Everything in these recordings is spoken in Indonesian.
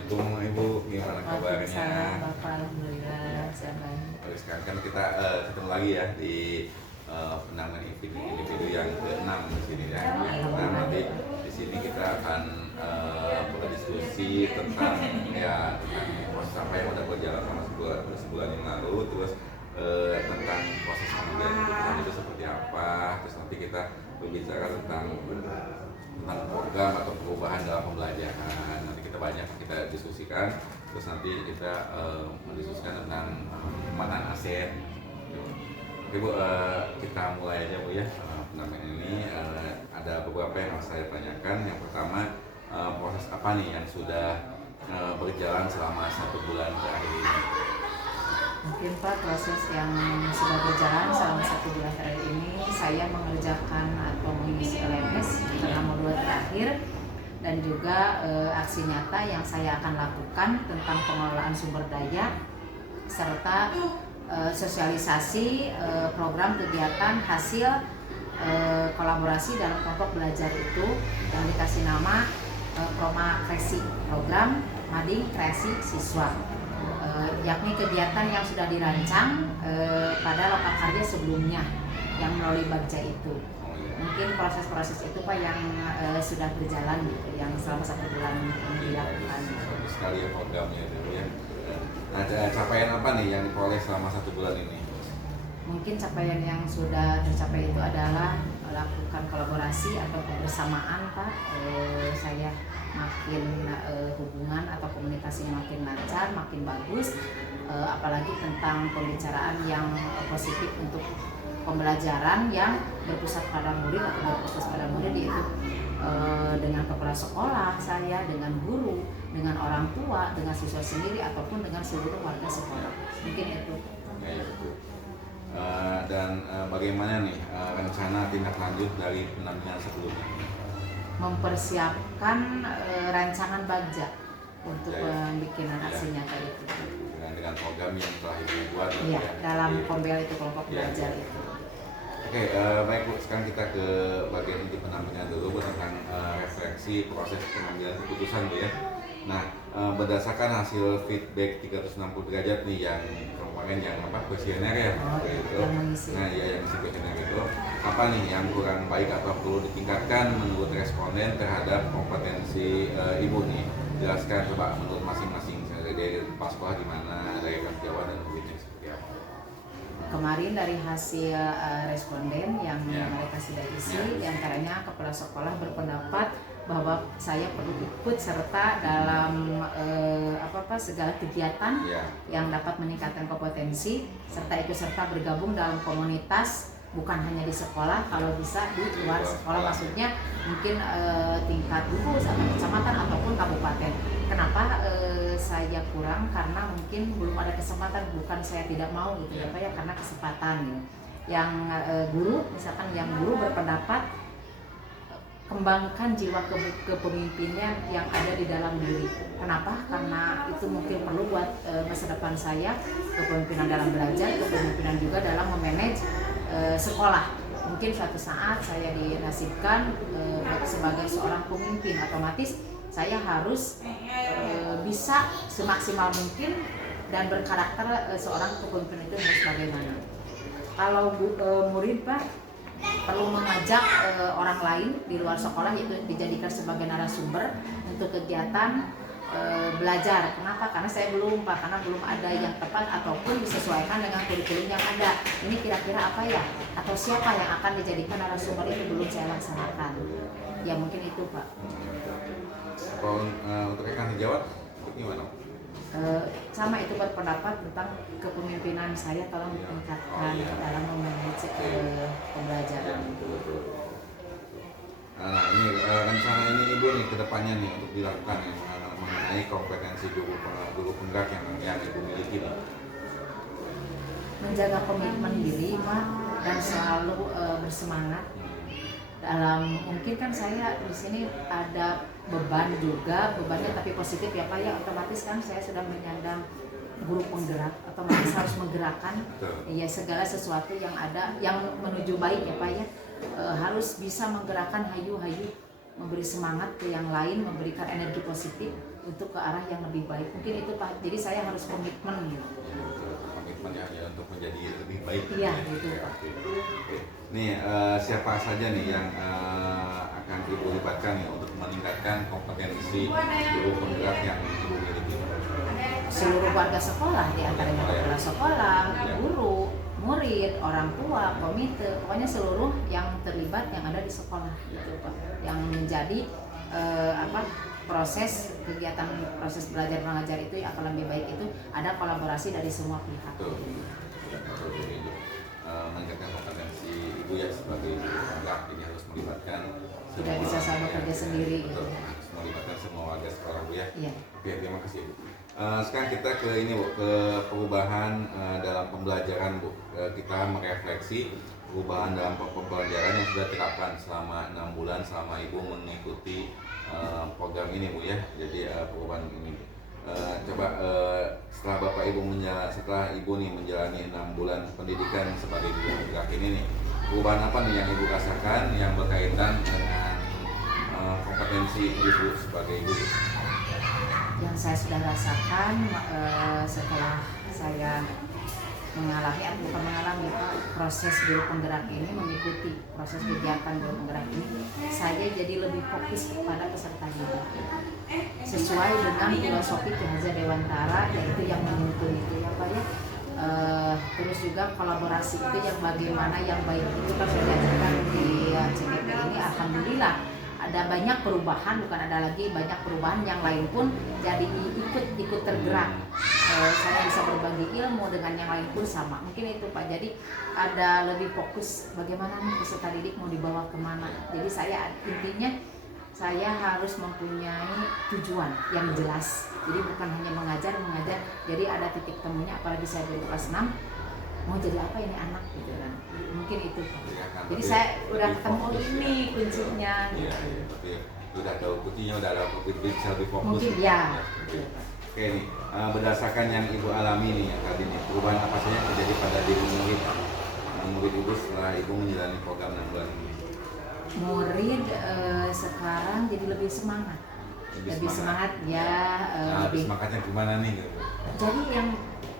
Assalamualaikum Ibu, gimana kabarnya? Waalaikumsalam, Bapak. Alhamdulillah, sehat baik. Oke, sekarang kan kita ketemu lagi ya di penanganan individu yang ke-6 di sini ya. Nah, nanti di sini kita akan berdiskusi tentang proses apa yang udah berjalan sama sebulan yang lalu, terus tentang proses pengambilan keputusan itu seperti apa, terus nanti kita berbicara tentang program atau perubahan dalam pembelajaran. Nanti kita diskusikan, terus nanti kita mendiskusikan tentang pengembangan aset. Oke Bu, kita mulai aja Bu ya. Penampilan ini ada beberapa yang harus saya tanyakan. Yang pertama, proses apa nih yang sudah berjalan selama 1 bulan terakhir ini? Mungkin Pak, proses yang sudah berjalan selama 1 bulan terakhir ini, saya mengerjakan atau mengisi LMS dalam modul terakhir, dan juga aksi nyata yang saya akan lakukan tentang pengelolaan sumber daya, serta sosialisasi program kegiatan hasil kolaborasi dalam kelompok belajar itu yang dikasih nama Proma Kreasi, program Mading Kreasi Siswa, yakni kegiatan yang sudah dirancang pada lokal karya sebelumnya yang melalui Bagja itu. Mungkin proses-proses itu Pak yang sudah berjalan gitu, yang selama 1 bulan ini dilakukan. Bagus sekali ya programnya itu ya. Nah, capaian apa nih yang diperoleh selama 1 bulan ini? Mungkin capaian yang sudah tercapai itu adalah melakukan kolaborasi atau kebersamaan Pak. Saya makin hubungan atau komunikasi makin lancar, makin bagus, apalagi tentang pembicaraan yang positif untuk pembelajaran yang berpusat pada murid atau berfokus pada murid, yaitu dengan kepala sekolah saya, dengan guru, dengan orang tua, dengan siswa sendiri, ataupun dengan seluruh warga sekolah. Mungkin itu. Ya, itu. Dan bagaimana nih rencana tindak lanjut dari pendampingan sebelumnya? Mempersiapkan rancangan Bagja untuk pembikinan aksi nyata itu. Dengan program yang telah Ibu buat. Iya, dalam Kombel itu, kelompok belajar itu. Oke, baik Bu, sekarang kita ke bagian inti pendampingan dulu Bu, tentang refleksi proses pengambilan keputusan Bu ya. Nah, berdasarkan hasil feedback 360 derajat nih yang kemarin yang kuesioner ya, itu. Nah, ya yang isi kuesioner itu, apa nih yang kurang baik atau perlu ditingkatkan menurut responden terhadap kompetensi Ibu nih? Jelaskan coba menurut masing-masing, dari pas sekolah gimana, dari Kak Jawa dan mungkin seperti apa. Kemarin dari hasil responden yang mereka sudah isi, diantaranya kepala sekolah berpendapat bahwa saya perlu ikut serta dalam segala kegiatan yang dapat meningkatkan kompetensi, serta ikut serta bergabung dalam komunitas, bukan hanya di sekolah, kalau bisa di luar sekolah, maksudnya mungkin tingkat gugus atau kecamatan ataupun kabupaten. Kenapa saya kurang? Karena mungkin belum ada kesempatan, bukan saya tidak mau gitu ya Pak ya, karena kesempatan gitu. Yang guru, misalkan yang guru berpendapat kembangkan jiwa kepemimpinan yang ada di dalam diri. Kenapa? Karena itu mungkin perlu buat masa depan saya, kepemimpinan dalam belajar, kepemimpinan juga dalam memanage sekolah. Mungkin suatu saat saya dinasibkan sebagai seorang pemimpin, otomatis saya harus bisa semaksimal mungkin dan berkarakter seorang kepemimpinan itu harus bagaimana. Kalau murid Pak perlu mengajak orang lain di luar sekolah, itu dijadikan sebagai narasumber untuk kegiatan belajar. Kenapa? Karena saya belum Pak, karena belum ada yang tepat ataupun disesuaikan dengan kurikulum yang ada. Ini kira-kira apa ya? Atau siapa yang akan dijadikan narasumber itu belum saya laksanakan. Ya mungkin itu Pak. Kalau untuk rekan Jawa, gimana? Sama itu berpendapat tentang kepemimpinan saya, tolong ditingkatkan dalam memanage pembelajaran. Nah ini rencana ini Ibu nih kedepannya nih untuk dilakukan mengenai kompetensi guru penggerak yang Ibu miliki nih. Menjaga komitmen diri Pak, dan selalu bersemangat. Dalam mungkin kan saya di sini ada beban juga, bebannya tapi positif ya Pak ya, otomatis kan saya sudah menyandang guru penggerak, otomatis harus menggerakkan ya segala sesuatu yang ada yang menuju baik ya Pak ya, harus bisa menggerakkan hayu-hayu memberi semangat ke yang lain, memberikan energi positif untuk ke arah yang lebih baik. Mungkin itu Pak. Jadi saya harus komitmen gitu. Komitmen ya untuk menjadi lebih baik. Iya gitu Pak. Oke. Nih siapa saja nih yang akan Ibu libatkan ya untuk meningkatkan kompetensi guru penggerak yang Ibu miliki? Seluruh warga sekolah, di antaranya kepala sekolah, guru, murid, orang tua, komite, pokoknya seluruh yang terlibat yang ada di sekolah gitu Pak. Yang menjadi proses kegiatan proses belajar mengajar itu akan lebih baik itu ada kolaborasi dari semua pihak. Betul. Jadi meningkatkan kompetensi Ibu ya sebagai guru penggerak ini harus melibatkan Tidak bisa saya bekerja sendiri gitu. Harus melibatkan semua warga sekolah Bu ya. Iya. Oke, terima kasih Bu. Sekarang kita ke ini Bu, ke perubahan dalam pembelajaran Bu. Kita merefleksi perubahan dalam pembelajaran yang sudah diterapkan selama 6 bulan selama Ibu mengikuti program ini Bu ya. Jadi perubahan ini Bu. Setelah Bapak Ibu setelah Ibu nih menjalani 6 bulan pendidikan sebagai guru penggerak ini nih, perubahan apa nih yang Ibu rasakan yang berkaitan dengan kompetensi Ibu sebagai guru? Yang saya sudah rasakan setelah saya proses guru penggerak ini, mengikuti proses kegiatan guru penggerak ini, saya jadi lebih fokus kepada peserta didik sesuai dengan filosofi Ki Hajar Dewantara, yaitu yang menuntun itu ya Pak ya. Terus juga kolaborasi itu yang bagaimana yang baik itu kan sudah diajarkan di CGP ini. Alhamdulillah ada banyak perubahan, bukan ada lagi banyak perubahan, yang lain pun jadi ikut tergerak. Saya bisa berbagi ilmu dengan yang lain pun sama, mungkin itu Pak. Jadi ada lebih fokus bagaimana nih peserta didik mau dibawa kemana. Jadi saya intinya saya harus mempunyai tujuan yang jelas. Jadi bukan hanya mengajar, jadi ada titik temunya. Apalagi saya dari kelas 6 mau jadi apa ini anak gitu kan. Mungkin itu. Jadi saya udah ketemu ini kuncinya. Iya, tapi udah tahu kuncinya, udah ada bisa lebih fokus. Mungkin ya. Oke nih, berdasarkan yang Ibu alami nih ya tadi nih, perubahan apa saja yang terjadi pada diri murid Ibu setelah Ibu menjalani program 6 bulan ini? Murid sekarang jadi lebih semangat. Lebih semangat ya. Lebih semangatnya gimana nih? Jadi yang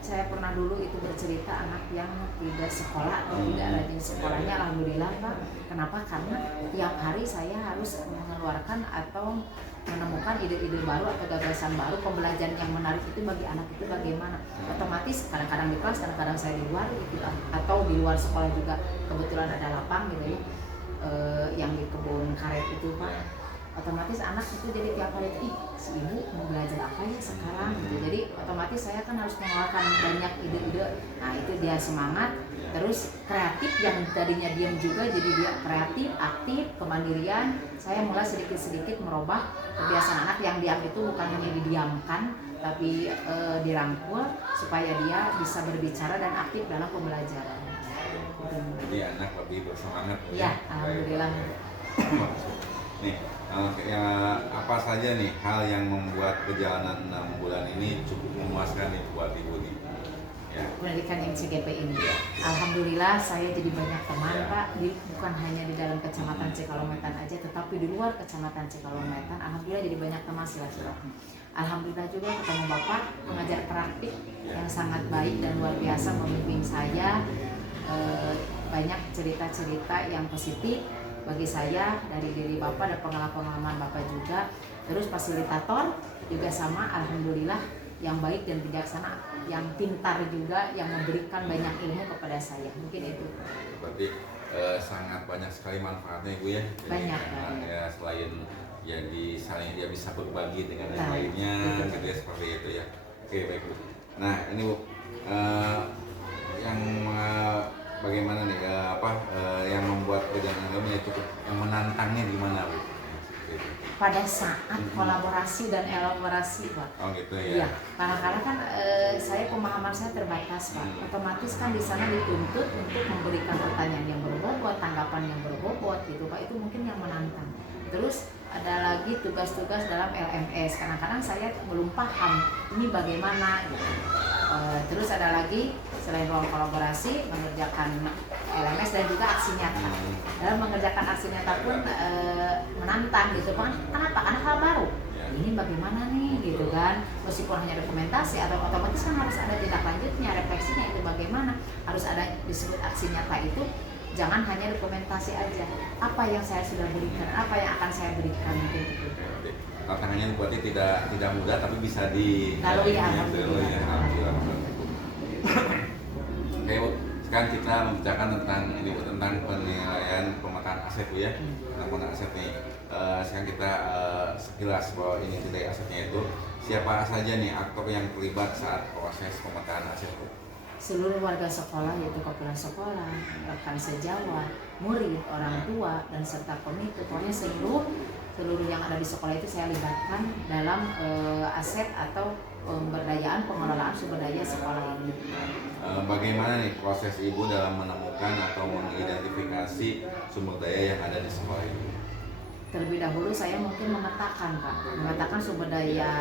saya pernah dulu itu bercerita anak yang tidak sekolah atau tidak rajin sekolahnya, alhamdulillah Pak. Kenapa? Karena tiap hari saya harus mengeluarkan atau menemukan ide-ide baru atau gagasan baru, pembelajaran yang menarik itu bagi anak itu bagaimana. Otomatis kadang-kadang di kelas, kadang-kadang saya di luar gitu, atau di luar sekolah juga kebetulan ada lapang gitu ya, yang di kebun karet itu Pak. Otomatis anak itu jadi tiap hari itu, si ibu mau belajar apa ya sekarang gitu. Jadi otomatis saya kan harus mengeluarkan banyak ide-ide. Nah itu dia semangat, terus kreatif, yang tadinya diam juga jadi dia kreatif, aktif, kemandirian. Saya mulai sedikit-sedikit merubah kebiasaan anak yang diam itu bukan hanya didiamkan, tapi dirangkul supaya dia bisa berbicara dan aktif dalam pembelajaran. Jadi anak lebih bersemangat. Ya, alhamdulillah. Nih, apa saja nih hal yang membuat perjalanan 6 bulan ini cukup memuaskan nih buat Ibu nih? Ya. Pendidikan yang CGP ini. Alhamdulillah saya jadi banyak teman Pak, bukan hanya di dalam Kecamatan Cikalometan aja, tetapi di luar Kecamatan Cikalometan. Alhamdulillah jadi banyak teman silaturahmi. Alhamdulillah juga ketemu Bapak pengajar praktik yang sangat baik dan luar biasa membimbing saya. Banyak cerita-cerita yang positif bagi saya dari diri Bapak dan pengalaman Bapak juga. Terus fasilitator juga sama, alhamdulillah yang baik dan bijaksana, yang pintar juga, yang memberikan banyak ilmu kepada saya. Mungkin itu. Berarti sangat banyak sekali manfaatnya Ibu ya. Jadi, banyak. Ya selain saling dia bisa berbagi dengan yang lainnya, gitu ya, seperti itu ya. Oke baik Bu. Nah ini Bu, bagaimana nih yang membuat perjalanan kamu cukup yang menantangnya gimana Bu? Pada saat kolaborasi dan elaborasi Pak. Oh gitu ya. Iya, kadang-kadang kan pemahaman saya terbatas Pak. Otomatis kan di sana dituntut untuk memberikan pertanyaan yang berbobot, tanggapan yang berbobot gitu Pak. Itu mungkin yang menantang. Terus ada lagi tugas-tugas dalam LMS. Kadang-kadang saya belum paham ini bagaimana gitu. Terus ada lagi selain ruang kolaborasi mengerjakan LMS dan juga aksi nyata. Dalam mengerjakan aksi nyata pun menantang gitu kan. Kenapa? Karena hal baru. Ini bagaimana nih gitu kan, meskipun hanya dokumentasi atau otomatis kan harus ada tindak lanjutnya, refleksinya itu bagaimana, harus ada disebut aksi nyata itu, jangan hanya dokumentasi aja. Apa yang saya sudah berikan, apa yang akan saya berikan mungkin itu. Tantangannya berarti tidak mudah tapi bisa dilalui ya. Alhamdulillah. Oke Bu, sekarang kita membicarakan tentang penilaian pemetaan aset Bu ya, tentang pemetaan aset nih. Sekarang kita sekilas bahwa ini dari asetnya itu siapa saja nih aktor yang terlibat saat proses pemetaan aset Bu? Seluruh warga sekolah, yaitu kepala sekolah, rekan sejawat, murid, orang tua, dan serta komite. Pokoknya seluruh yang ada di sekolah itu saya libatkan dalam aset atau pemberdayaan pengelolaan sumber daya sekolah ini. Bagaimana nih proses Ibu dalam menemukan atau mengidentifikasi sumber daya yang ada di sekolah ini? Terlebih dahulu saya mungkin memetakan sumber daya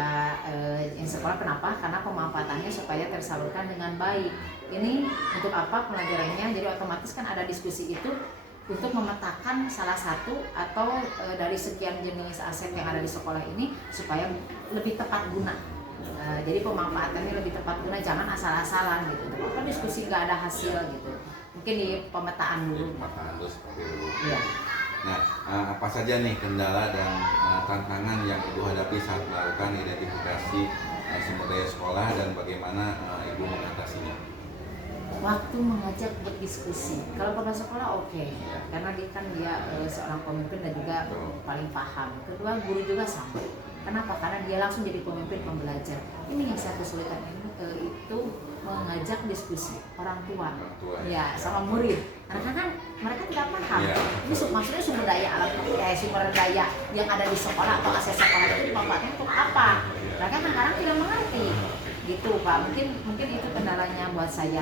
yang sekolah. Kenapa? Karena pemanfaatannya supaya tersalurkan dengan baik. Ini untuk apa pelajarannya? Jadi otomatis kan ada diskusi itu untuk memetakan salah satu atau dari sekian jenis aset yang ada di sekolah ini supaya lebih tepat guna. Jadi pemanfaatannya lebih tepat guna, jangan asal-asalan gitu. Apa diskusi nggak ada hasil gitu. Mungkin di pemetaan dulu. Pemetaan dulu seperti itu. Ya. Nah, apa saja nih kendala dan tantangan yang Ibu hadapi saat melakukan identifikasi sumber daya sekolah dan bagaimana Ibu mengatasinya? Waktu mengajak berdiskusi. Kalau kepala sekolah oke, karena dia seorang pemimpin dan juga paling paham. Kedua, guru juga sama. Kenapa? Karena dia langsung jadi pemimpin pembelajar. Ini yang saya kesulitan itu mengajak diskusi orang tua, ya sama murid. Karena kan mereka tidak paham. Ini maksudnya sumber daya alam, sumber daya yang ada di sekolah atau aset sekolah itu dimanfaatkan untuk apa? Mereka kan kadang tidak mengerti, gitu Pak. Mungkin itu kendalanya buat saya.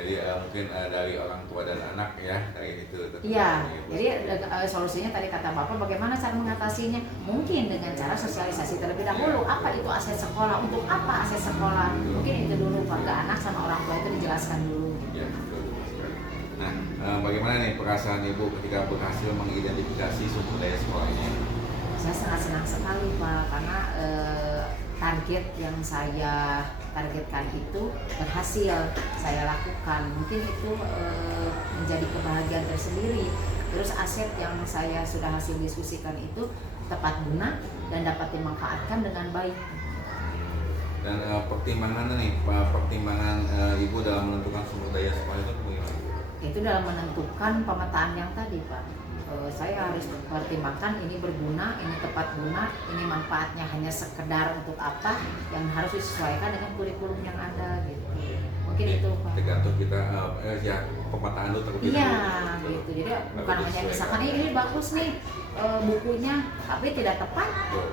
Jadi mungkin dari orang tua dan anak ya kayak gitu. Iya. Jadi solusinya tadi kata Bapak, bagaimana cara mengatasinya? Mungkin dengan cara sosialisasi terlebih dahulu. Apa itu aset sekolah? Untuk apa aset sekolah? Mungkin itu dulu Pak, ke anak sama orang tua itu dijelaskan dulu. Ya, betul. Nah, bagaimana nih perasaan Ibu ketika berhasil mengidentifikasi sumber daya sekolah ini? Saya sangat senang sekali Pak, karena target yang saya targetkan itu berhasil saya lakukan. Mungkin itu menjadi kebahagiaan tersendiri. Terus aset yang saya sudah hasil diskusikan itu tepat guna dan dapat dimanfaatkan dengan baik. Dan pertimbangan Ibu dalam menentukan sumber daya sekolah itu bagaimana? Itu dalam menentukan pemetaan yang tadi Pak. Saya harus pertimbangkan ini berguna, ini tepat guna, ini manfaatnya hanya sekedar untuk apa, yang harus disesuaikan dengan kurikulum yang ada gitu. Mungkin itu Pak. Tergantung kita pemetaan itu terlebih dahulu. Iya gitu. Jadi bukan hanya misalkan ini bagus nih bukunya, tapi tidak tepat,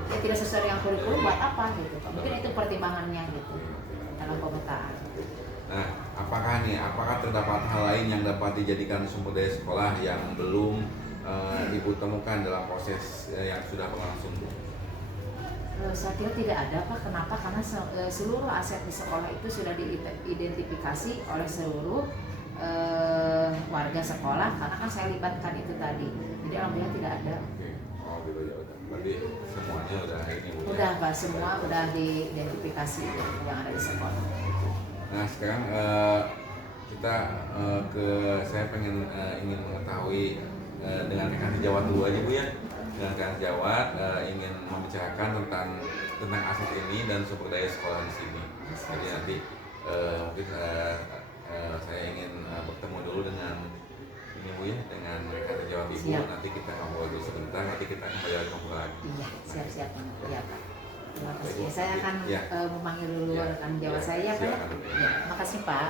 ya tidak sesuai dengan kurikulum, buat apa gitu Pak. Mungkin itu pertimbangannya gitu dalam pemetaan. Nah, apakah terdapat hal lain yang dapat dijadikan sumber daya sekolah yang belum Ibu temukan dalam proses yang sudah berlangsung? Saya kira tidak ada Pak. Kenapa? Karena seluruh aset di sekolah itu sudah diidentifikasi oleh seluruh warga sekolah, karena kan saya libatkan itu tadi. Jadi alhamdulillah tidak ada. Oke. Oh gitu ya udah. Berarti semuanya udah ini Bu. Udah Pak, semua udah diidentifikasi yang ada di sekolah. Nah sekarang saya ingin mengetahui dengan rekan sejawat dulu aja Bu ya. Dengan rekan sejawat ingin membicarakan tentang aset ini dan sumber daya sekolah di sini. Jadi nanti mungkin saya ingin bertemu dulu dengan ini Bu ya, dengan rekan sejawat Ibu. Siap. Nanti kita ngobrol dulu sebentar, nanti kita kembali ngobrol lagi. Iya, siap-siap. Iya Pak. Terima kasih. Saya akan memanggil dulu rekan sejawat saya Pak. Ya, makasih Pak.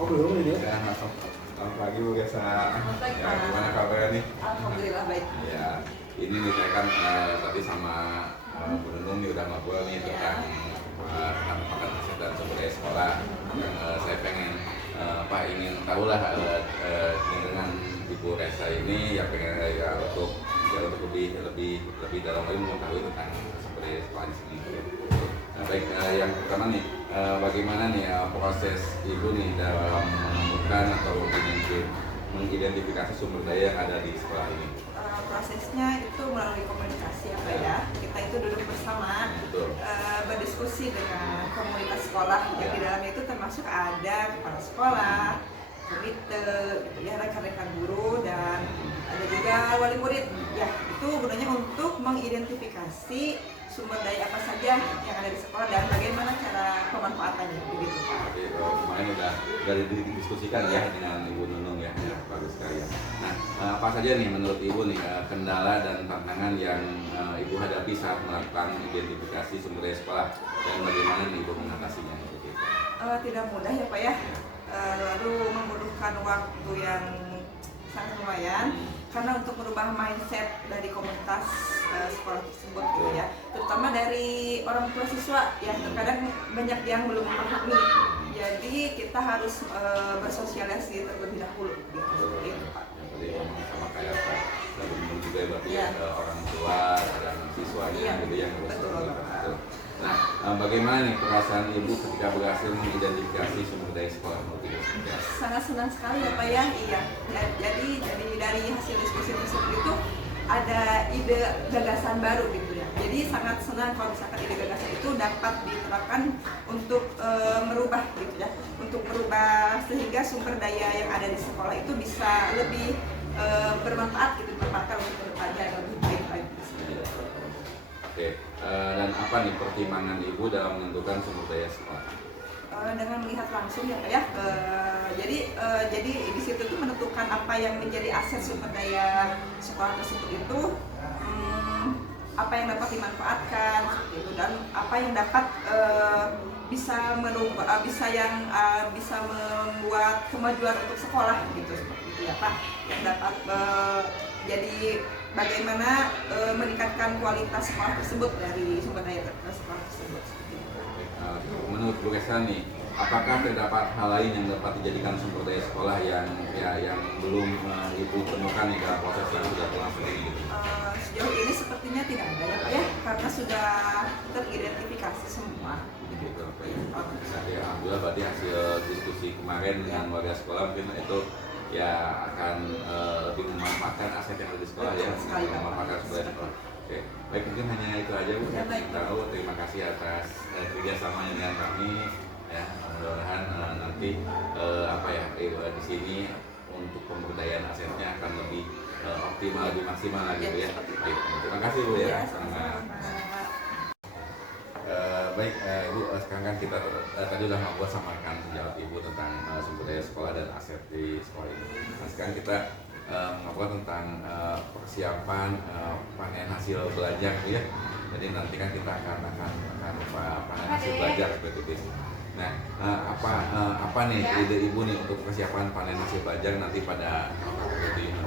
Oh belum ini? Ya, masuk. Selamat pagi Bu Gesa. Ya, gimana kabarnya nih? Alhamdulillah baik. Ya, ini nih saya kan tadi sama Bu Nunung nih udah ngobrol nih tentang penempatan aset dan sumber daya sekolah. Yang saya pengen ingin tahu lah dengan Ibu Resa ini yang pengen untuk lebih dalam lagi mengetahui tentang sumber daya sekolah di sini. Nah, baik, yang pertama nih, bagaimana nih proses ibu nih dalam menemukan atau mengidentifikasi sumber daya yang ada di sekolah ini? Prosesnya itu melalui komunikasi apa ya, kita itu duduk bersama, Betul. berdiskusi dengan komunitas sekolah yang di dalamnya itu termasuk ada kepala sekolah, komite, ya rekan-rekan guru, dan ada juga wali murid. Ya, itu gunanya untuk mengidentifikasi sumber daya apa saja yang ada di sekolah dan bagaimana cara pemanfaatannya, begitu Pak. Jadi kemarin udah didiskusikan ya dengan Ibu Nunung ya, bagus sekali ya. Nah, apa saja nih menurut Ibu nih kendala dan tantangan yang Ibu hadapi saat melakukan identifikasi sumber daya sekolah dan bagaimana nih Ibu mengatasinya seperti itu? Tidak mudah ya Pak ya, lalu membutuhkan waktu yang sangat lumayan karena untuk merubah mindset dari komunitas sekolah tersebut gitu ya, terutama dari orang tua siswa ya, terkadang banyak yang belum memahami, jadi kita harus bersosialisasi terlebih dahulu gitu Pak. Jadi memang sama kayak Pak Gubernur juga berarti Iya. orang tua dan siswanya Iya, gitu yang harus betul. terlibat. Nah, bagaimana nih perasaan Ibu ketika berhasil mengidentifikasi sumber daya sekolah menurut Ibu? Ya. Sangat senang sekali ya Pak ya, iya. Jadi dari hasil diskusi tersebut itu ada ide gagasan baru gitu ya. Jadi sangat senang kalau misalkan ide gagasan itu dapat diterapkan untuk merubah gitu ya, untuk merubah sehingga sumber daya yang ada di sekolah itu bisa lebih bermanfaat gitu, bermanfaat untuk kedepannya yang lebih baik lagi. Oke, dan apa nih pertimbangan Ibu dalam menentukan sumber daya sekolah? Dengan melihat langsung ya Pak ya, jadi di situ tuh menentukan apa yang menjadi aset sumber daya sekolah tersebut itu, apa yang dapat dimanfaatkan seperti itu, dan apa yang dapat bisa merubah, bisa membuat kemajuan untuk sekolah gitu, seperti itu ya Pak, yang dapat jadi bagaimana meningkatkan kualitas sekolah tersebut dari sumber daya sekolah tersebut. Menurut Bu Resa nih, apakah terdapat hal lain yang dapat dijadikan sumber daya sekolah yang belum Ibu temukan nih dalam proses yang sudah berlangsung ini? Gitu? Sejauh ini sepertinya tidak ada ya Pak ya, karena sudah teridentifikasi semua. Gitu, Pak ya. Jadi alhamdulillah berarti hasil diskusi kemarin dengan warga sekolah mungkin itu ya akan lebih memanfaatkan aset yang ada di sekolah ya, Sekali, Pak. memanfaatkan sumber daya sekolah. Oke, baik mungkin hanya itu aja Bu. Ya, baik. Tahu, terima kasih atas kerjasamanya dengan kami. Ya, mudah-mudahan nanti di sini untuk pemberdayaan asetnya akan lebih optimal, lebih maksimal lagi Bu ya. Baik, terima kasih Bu ya. Ya, sama-sama. Baik, Ibu, sekarang kan kita tadi udah ngobrol sama rekan sejawat Ibu tentang sumber daya sekolah dan aset di sekolah ini. Nah, sekarang kita ngobrol tentang persiapan panen hasil belajar Bu ya. Jadi nanti kan kita akan panen hasil belajar seperti itu. Nah, apa nih ide Ibu nih untuk persiapan panen hasil belajar nanti pada waktu ini?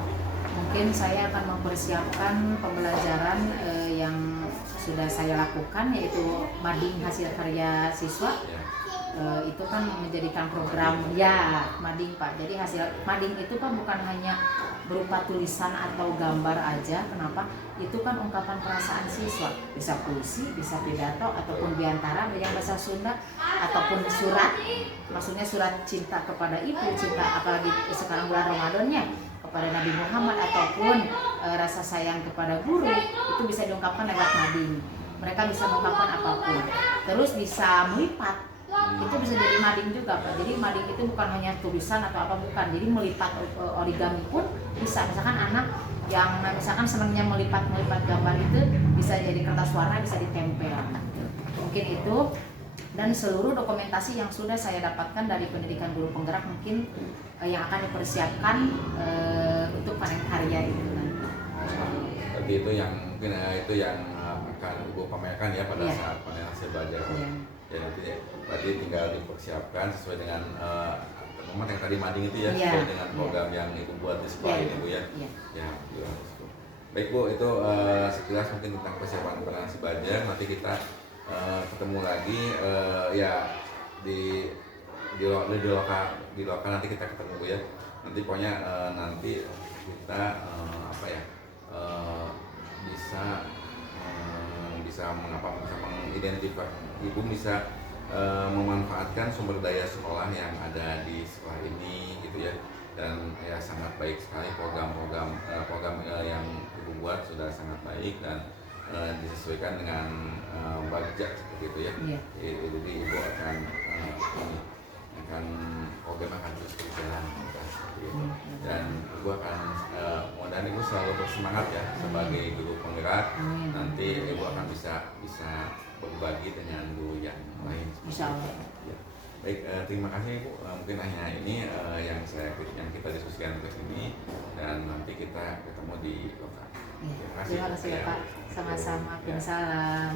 Mungkin saya akan mempersiapkan pembelajaran yang sudah saya lakukan, yaitu mading hasil karya siswa. Ya. Itu kan menjadikan program ya mading Pak. Jadi hasil mading itu kan bukan hanya berupa tulisan atau gambar aja. Kenapa? Itu kan ungkapan perasaan siswa. Bisa puisi, bisa pidato, ataupun biantara yang bahasa Sunda, ataupun surat. Maksudnya surat cinta kepada ibu, cinta apalagi sekarang bulan Ramadannya, kepada Nabi Muhammad, ataupun rasa sayang kepada guru, itu bisa diungkapkan lewat mading. Mereka bisa mengungkapkan apapun. Terus bisa melipat, itu bisa jadi mading juga Pak. Jadi mading itu bukan hanya tulisan atau apa, bukan. Jadi melipat origami pun bisa. Misalkan anak yang misalkan senangnya melipat gambar itu bisa jadi kertas warna, bisa ditempel. Mungkin itu. Dan seluruh dokumentasi yang sudah saya dapatkan dari pendidikan guru penggerak mungkin yang akan dipersiapkan untuk panen karya itu nanti. Tapi itu yang mungkin itu yang akan Ibu pamerkan ya pada Iya. saat panen hasil belajar. Iya. Ya nanti berarti tinggal dipersiapkan sesuai dengan momen yang tadi mading itu ya, Iya. sesuai dengan program yang Ibu buat di sekolah Iya. ini Bu ya. Iya. Ya, iya. Baik Bu, itu sekilas mungkin tentang persiapan panen hasil belajar. Nanti kita ketemu lagi ya di lokal nanti kita ketemu Bu ya. Nanti pokoknya nanti kita bisa Ibu bisa memanfaatkan sumber daya sekolah yang ada di sekolah ini gitu ya, dan ya sangat baik sekali program-program yang Ibu buat sudah sangat baik dan disesuaikan dengan budget seperti itu ya. Iya. Jadi Ibu program akan terus berjalan seperti itu. Dan Ibu akan dan Ibu selalu bersemangat ya sebagai guru penggerak. Amin. Nanti Ibu akan bisa berbagi dengan guru yang lain. Insya Allah. Ya. Baik, terima kasih Ibu. Mungkin hanya ini yang kita diskusikan ke sini, dan nanti kita ketemu di lokal. Iya. Terima kasih ya. Bapak. Sama-sama. Ya. Salam.